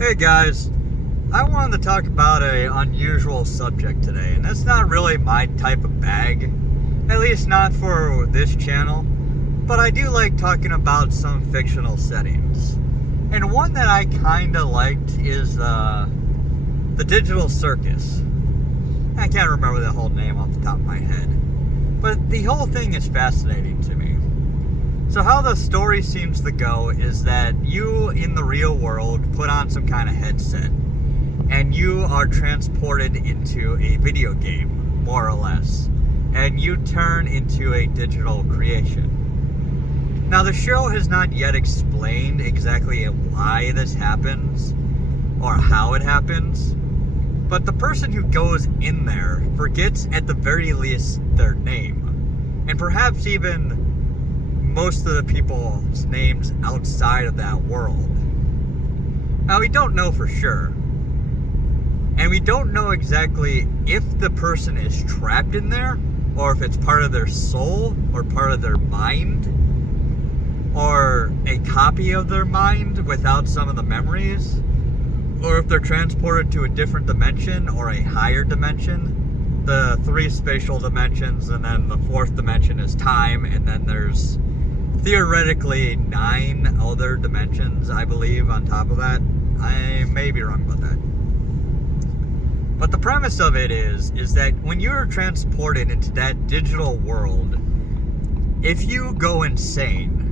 Hey guys, I wanted to talk about an unusual subject today, and that's not really my type of bag, at least not for this channel, but I do like talking about some fictional settings. And one that I kinda liked is the Digital Circus. I can't remember the whole name off the top of my head, but the whole thing is fascinating to me. So how the story seems to go is that you, in the real world, put on some kind of headset, and you are transported into a video game, more or less, and you turn into a digital creation. Now, the show has not yet explained exactly why this happens, or how it happens, but the person who goes in there forgets at the very least their name, and perhaps even most of the people's names outside of that world. Now, we don't know for sure. And we don't know exactly if the person is trapped in there, or if it's part of their soul, or part of their mind, or a copy of their mind without some of the memories, or if they're transported to a different dimension or a higher dimension. The 3 spatial dimensions, and then the 4th dimension is time, and then there's theoretically 9 other dimensions, I believe, on top of that. I may be wrong about that. But the premise of it is that when you're transported into that digital world, if you go insane,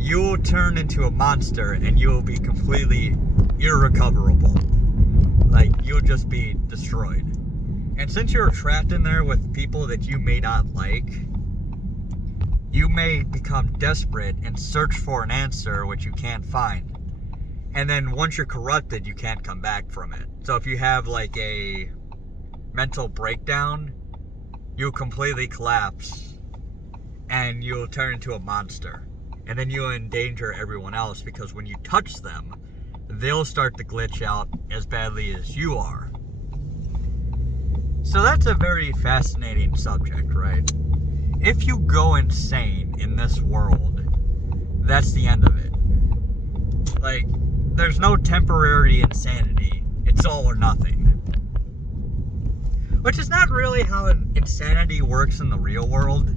you'll turn into a monster and you'll be completely irrecoverable. Like, you'll just be destroyed. And since you're trapped in there with people that you may not like, you may become desperate and search for an answer which you can't find. And then once you're corrupted, you can't come back from it. So if you have like a mental breakdown, you'll completely collapse and you'll turn into a monster. And then you'll endanger everyone else, because when you touch them, they'll start to glitch out as badly as you are. So that's a very fascinating subject, right? If you go insane in this world, that's the end of it. Like, there's no temporary insanity. It's all or nothing. Which is not really how insanity works in the real world.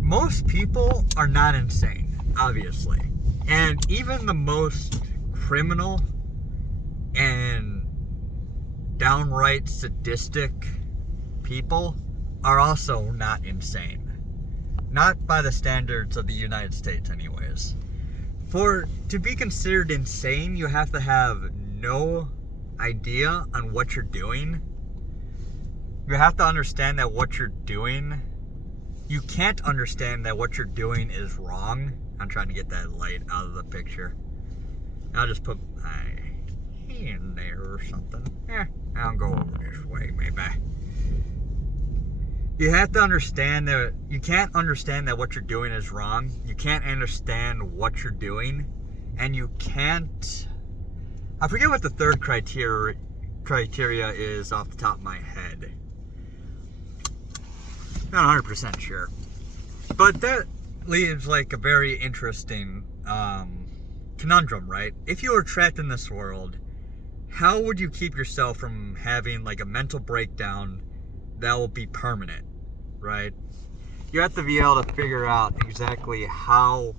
Most people are not insane, obviously. And even the most criminal and downright sadistic people are also not insane. Not by the standards of the United States, anyways. To be considered insane, you have to have no idea on what you're doing. You have to understand that what you're doing, you can't understand that what you're doing is wrong. I'm trying to get that light out of the picture. I'll just put my hand there or something. I'll go over this way, maybe. You have to understand that you can't understand that what you're doing is wrong. You can't understand what you're doing. And you can't... I forget what the third criteria is off the top of my head. Not 100% sure. But that leaves like a very interesting conundrum, right? If you were trapped in this world, how would you keep yourself from having like a mental breakdown that will be permanent, right? You have to be able to figure out exactly how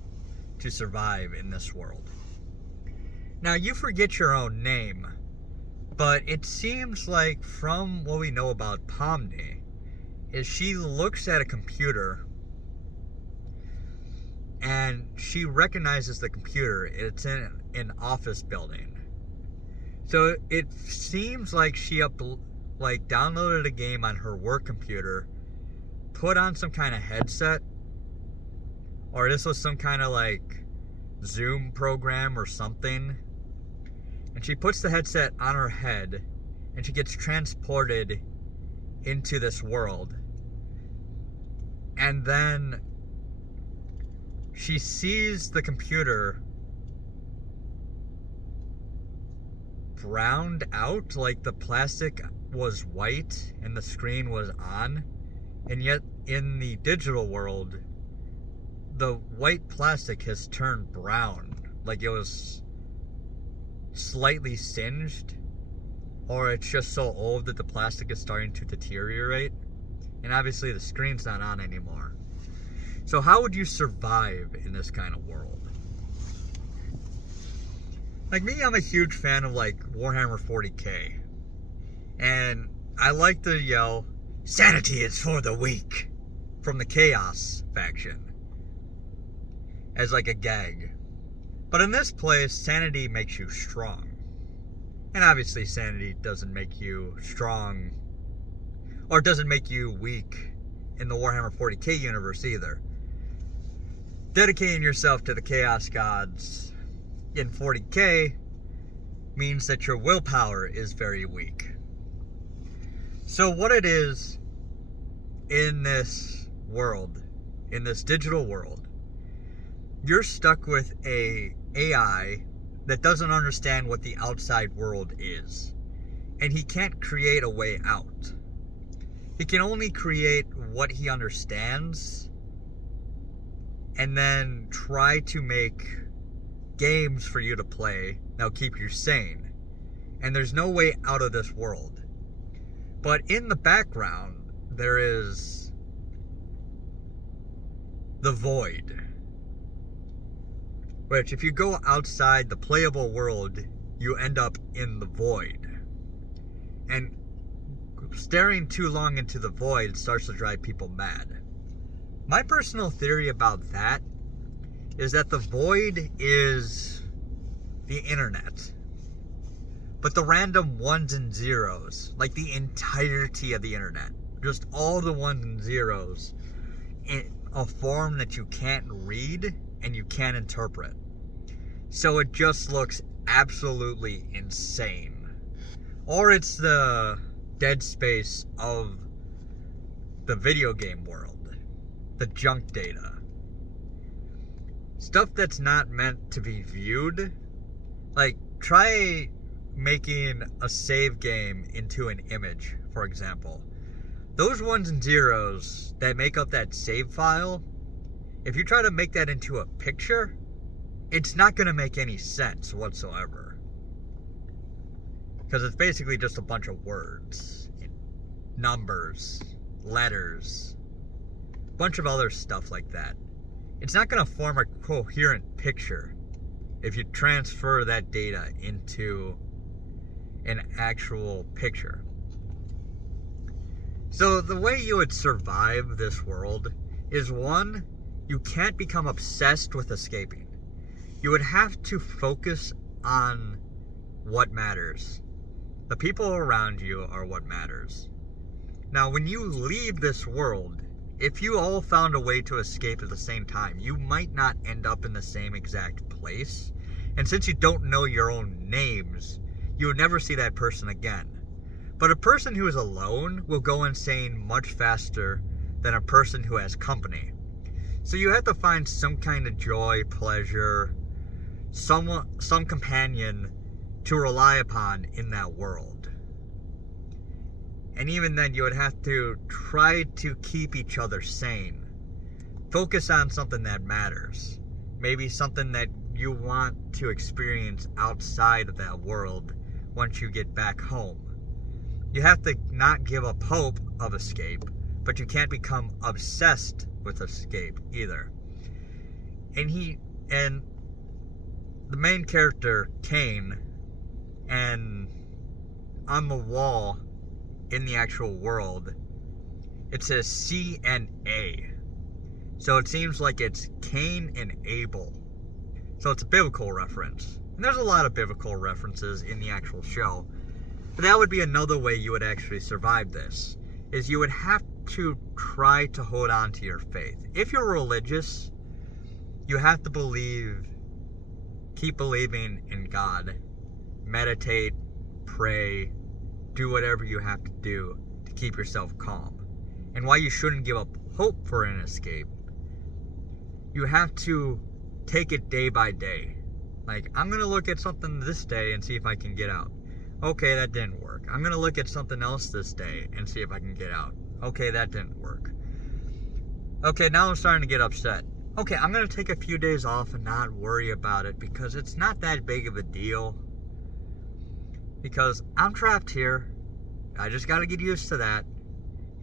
to survive in this world. Now, you forget your own name, but it seems like from what we know about Pomni, is she looks at a computer and she recognizes the computer. It's in an office building. So it seems like she downloaded a game on her work computer, put on some kind of headset, or this was some kind of like Zoom program or something, and she puts the headset on her head and she gets transported into this world. And then she sees the computer browned out, like the plastic was white and the screen was on, and yet in the digital world the white plastic has turned brown, like it was slightly singed, or it's just so old that the plastic is starting to deteriorate, and obviously the screen's not on anymore. So how would you survive in this kind of world? Like me, I'm a huge fan of like Warhammer 40k, and I like to yell, "Sanity is for the weak," from the Chaos faction as like a gag. But in this place, sanity makes you strong. And obviously sanity doesn't make you strong, or doesn't make you weak in the Warhammer 40k universe either. Dedicating yourself to the Chaos Gods in 40k means that your willpower is very weak. So what it is in this world, in this digital world, you're stuck with a AI that doesn't understand what the outside world is. And he can't create a way out. He can only create what he understands and then try to make games for you to play that'll keep you sane. And there's no way out of this world. But in the background, there is the void. Which, if you go outside the playable world, you end up in the void. And staring too long into the void starts to drive people mad. My personal theory about that is that the void is the internet. But the random ones and zeros, like the entirety of the internet, just all the ones and zeros in a form that you can't read and you can't interpret. So it just looks absolutely insane. Or it's the dead space of the video game world. The junk data. Stuff that's not meant to be viewed. Like, try making a save game into an image, for example. Those ones and zeros that make up that save file, if you try to make that into a picture, it's not going to make any sense whatsoever. Because it's basically just a bunch of words, numbers, letters, a bunch of other stuff like that. It's not going to form a coherent picture if you transfer that data into an actual picture. So the way you would survive this world is, one, you can't become obsessed with escaping. You would have to focus on what matters. The people around you are what matters. Now, when you leave this world, if you all found a way to escape at the same time, you might not end up in the same exact place. And since you don't know your own names, you would never see that person again. But a person who is alone will go insane much faster than a person who has company. So you have to find some kind of joy, pleasure, some companion to rely upon in that world. And even then, you would have to try to keep each other sane. Focus on something that matters. Maybe something that you want to experience outside of that world once you get back home. You have to not give up hope of escape, but you can't become obsessed with escape either. And the main character, Kane, and on the wall in the actual world, it says C and A. So it seems like it's Cain and Abel. So it's a biblical reference. And there's a lot of biblical references in the actual show. But that would be another way you would actually survive this, is you would have to try to hold on to your faith. If you're religious, you have to keep believing in God. Meditate, pray, do whatever you have to do to keep yourself calm. And why you shouldn't give up hope for an escape, you have to take it day by day. Like, I'm going to look at something this day and see if I can get out. Okay, that didn't work. I'm going to look at something else this day and see if I can get out. Okay, that didn't work. Okay, now I'm starting to get upset. Okay, I'm going to take a few days off and not worry about it because it's not that big of a deal. because I'm trapped here. I just got to get used to that.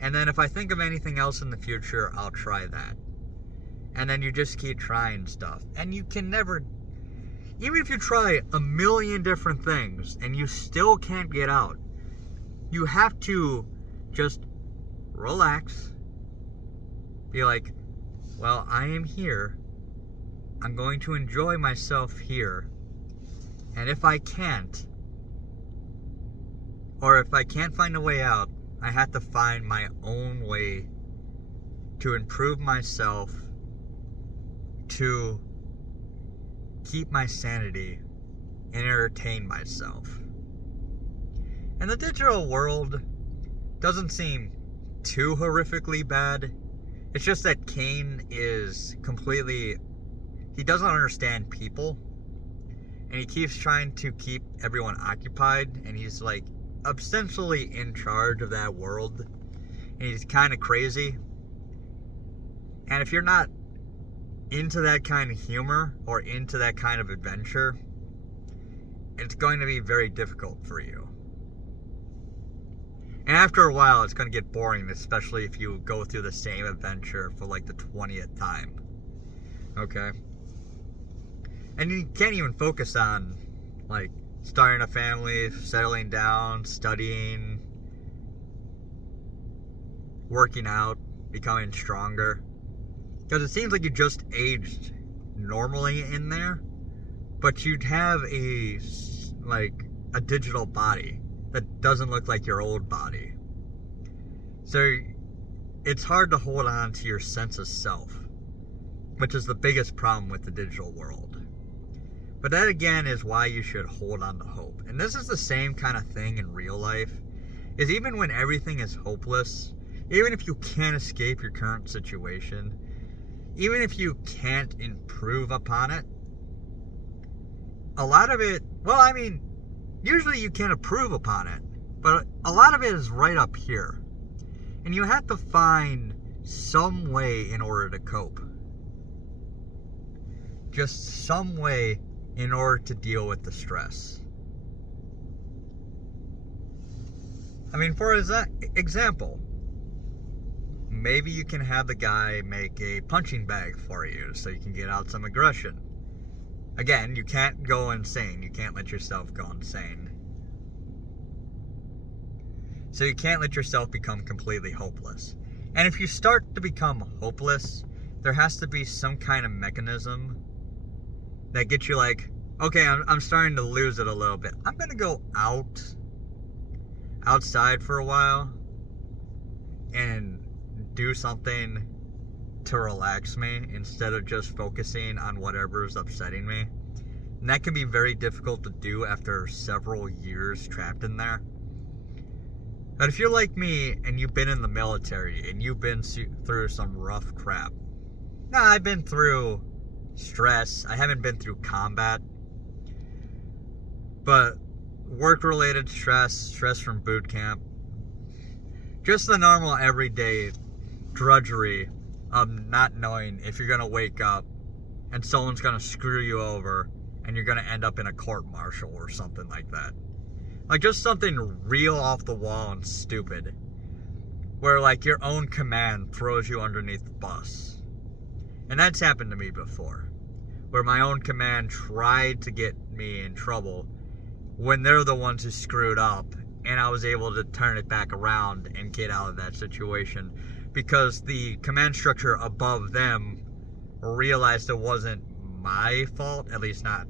And then if I think of anything else in the future, I'll try that. And then you just keep trying stuff. And you can never, even if you try a million different things and you still can't get out, you have to just relax. Be like, well, I am here. I'm going to enjoy myself here. And if I can't, or if I can't find a way out, I have to find my own way to improve myself, to keep my sanity, and entertain myself. And the digital world doesn't seem too horrifically bad. It's just that Kane is completely, he doesn't understand people, and he keeps trying to keep everyone occupied, and he's like essentially in charge of that world, and he's kind of crazy. And if you're not into that kind of humor or into that kind of adventure, it's going to be very difficult for you. And after a while, it's going to get boring, especially if you go through the same adventure for like the 20th time. Okay? And you can't even focus on, like, starting a family, settling down, studying, working out, becoming stronger. Because it seems like you just aged normally in there, but you'd have a digital body that doesn't look like your old body. So it's hard to hold on to your sense of self, which is the biggest problem with the digital world. But that again is why you should hold on to hope. And this is the same kind of thing in real life, is even when everything is hopeless, even if you can't escape your current situation, even if you can't improve upon it, a lot of it, well, I mean, usually you can improve upon it, but a lot of it is right up here. And you have to find some way in order to cope. Just some way in order to deal with the stress. I mean, for example, maybe you can have the guy make a punching bag for you so you can get out some aggression. Again, you can't go insane. You can't let yourself go insane. So you can't let yourself become completely hopeless. And if you start to become hopeless, there has to be some kind of mechanism that gets you like, okay, I'm starting to lose it a little bit. I'm going to go outside for a while and do something to relax me instead of just focusing on whatever's upsetting me. And that can be very difficult to do after several years trapped in there. But if you're like me and you've been in the military and you've been through some rough crap. Now, I've been through stress. I haven't been through combat. But work-related stress from boot camp, just the normal everyday drudgery of not knowing if you're going to wake up and someone's going to screw you over and you're going to end up in a court-martial or something like that. Like, just something real off the wall and stupid, where like your own command throws you underneath the bus. And that's happened to me before, where my own command tried to get me in trouble when they're the ones who screwed up, and I was able to turn it back around and get out of that situation because the command structure above them realized it wasn't my fault, at least not.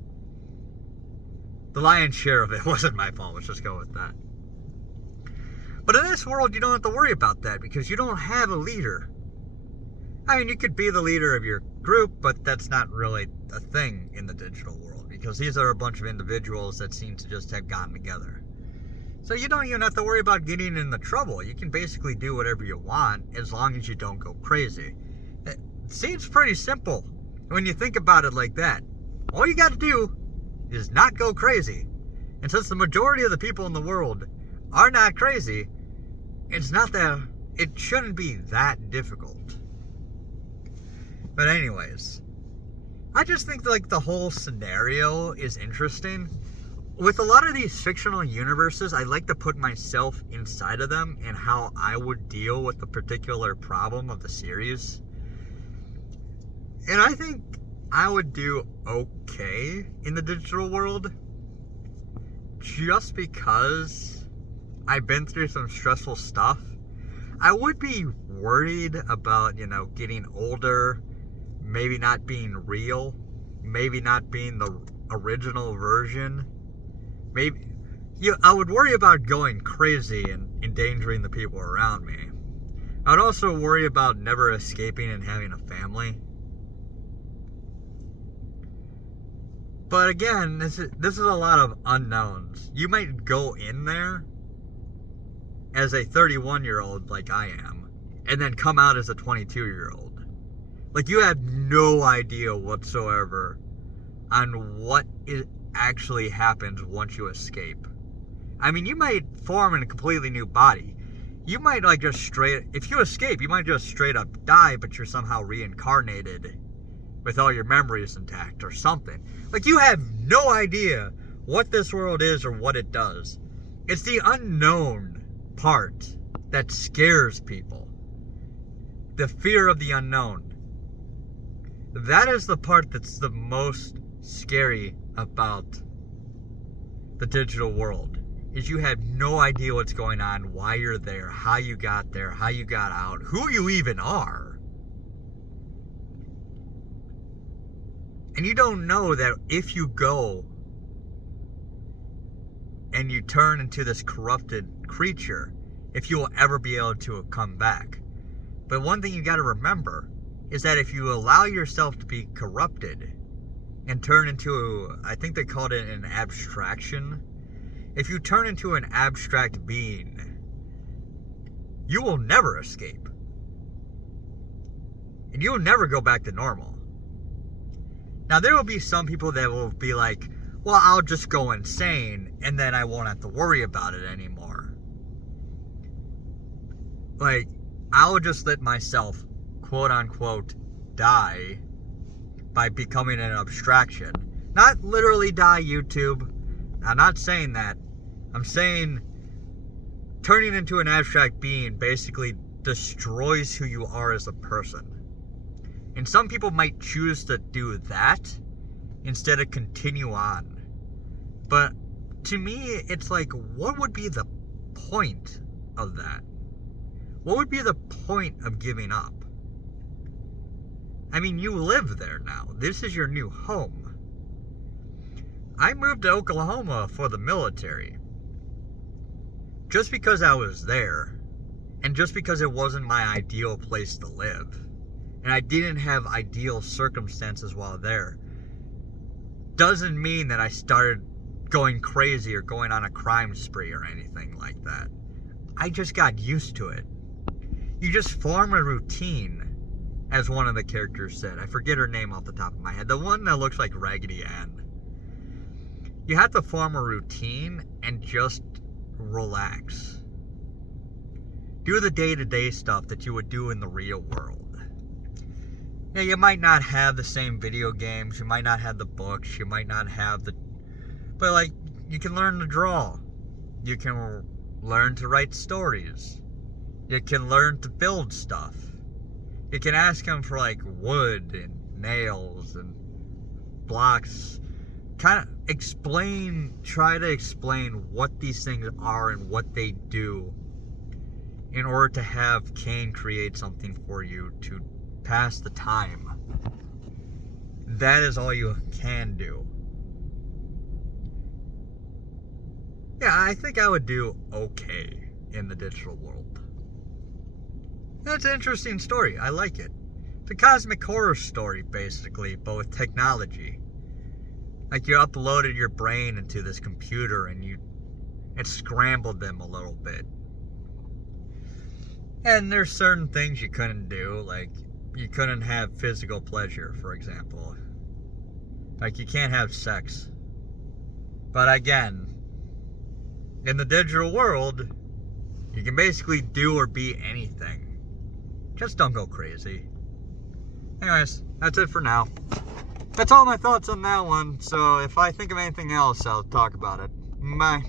The lion's share of it wasn't my fault, let's just go with that. But in this world, you don't have to worry about that because you don't have a leader. I mean, you could be the leader of your group, but that's not really a thing in the digital world because these are a bunch of individuals that seem to just have gotten together. So you don't even have to worry about getting in the trouble. You can basically do whatever you want as long as you don't go crazy. It seems pretty simple when you think about it like that. All you got to do is not go crazy. And since the majority of the people in the world are not crazy, it shouldn't be that difficult. But anyways, I just think like the whole scenario is interesting. with a lot of these fictional universes, I like to put myself inside of them and how I would deal with the particular problem of the series. And I think I would do okay in the digital world just because I've been through some stressful stuff. I would be worried about, getting older, maybe not being real, maybe not being the original version. Maybe I would worry about going crazy and endangering the people around me. I would also worry about never escaping and having a family. But again, this is a lot of unknowns. You might go in there as a 31-year-old like I am, and then come out as a 22-year-old. Like, you have no idea whatsoever on what actually happens once you escape. I mean, you might form in a completely new body. You might if you escape, you might just straight up die, but you're somehow reincarnated with all your memories intact or something. Like, you have no idea what this world is or what it does. It's the unknown part that scares people. The fear of the unknown. That is the part that's the most scary about the digital world. Is you have no idea what's going on, why you're there, how you got out, who you even are. And you don't know that if you go and you turn into this corrupted creature, if you will ever be able to come back. But one thing you got to remember is that if you allow yourself to be corrupted and turn into, I think they called it an abstraction. If you turn into an abstract being, you will never escape. And you will never go back to normal. Now, there will be some people that will be like, well, I'll just go insane and then I won't have to worry about it anymore. Like, I'll just let myself, quote unquote, die by becoming an abstraction. Not literally die, YouTube. I'm not saying that. I'm saying turning into an abstract being basically destroys who you are as a person. And some people might choose to do that instead of continue on. But to me, it's like, what would be the point of that? What would be the point of giving up? I mean, you live there now. This is your new home. I moved to Oklahoma for the military. Just because I was there, and just because it wasn't my ideal place to live, and I didn't have ideal circumstances while there, doesn't mean that I started going crazy or going on a crime spree or anything like that. I just got used to it. You just form a routine, as one of the characters said. I forget her name off the top of my head. The one that looks like Raggedy Ann. You have to form a routine and just relax. Do the day-to-day stuff that you would do in the real world. Yeah, you might not have the same video games, you might not have the books, you might not have the... But, like, you can learn to draw. You can learn to write stories. You can learn to build stuff. You can ask them for, like, wood and nails and blocks. Kind of try to explain what these things are and what they do in order to have Kane create something for you to pass the time. That is all you can do. Yeah, I think I would do okay in the digital world. That's an interesting story. I like it. It's a cosmic horror story, basically, but with technology. Like, you uploaded your brain into this computer and it scrambled them a little bit. And there's certain things you couldn't do, like you couldn't have physical pleasure, for example. Like, you can't have sex. But again, in the digital world, you can basically do or be anything. Just don't go crazy. Anyways, that's it for now. That's all my thoughts on that one. So if I think of anything else, I'll talk about it. Bye.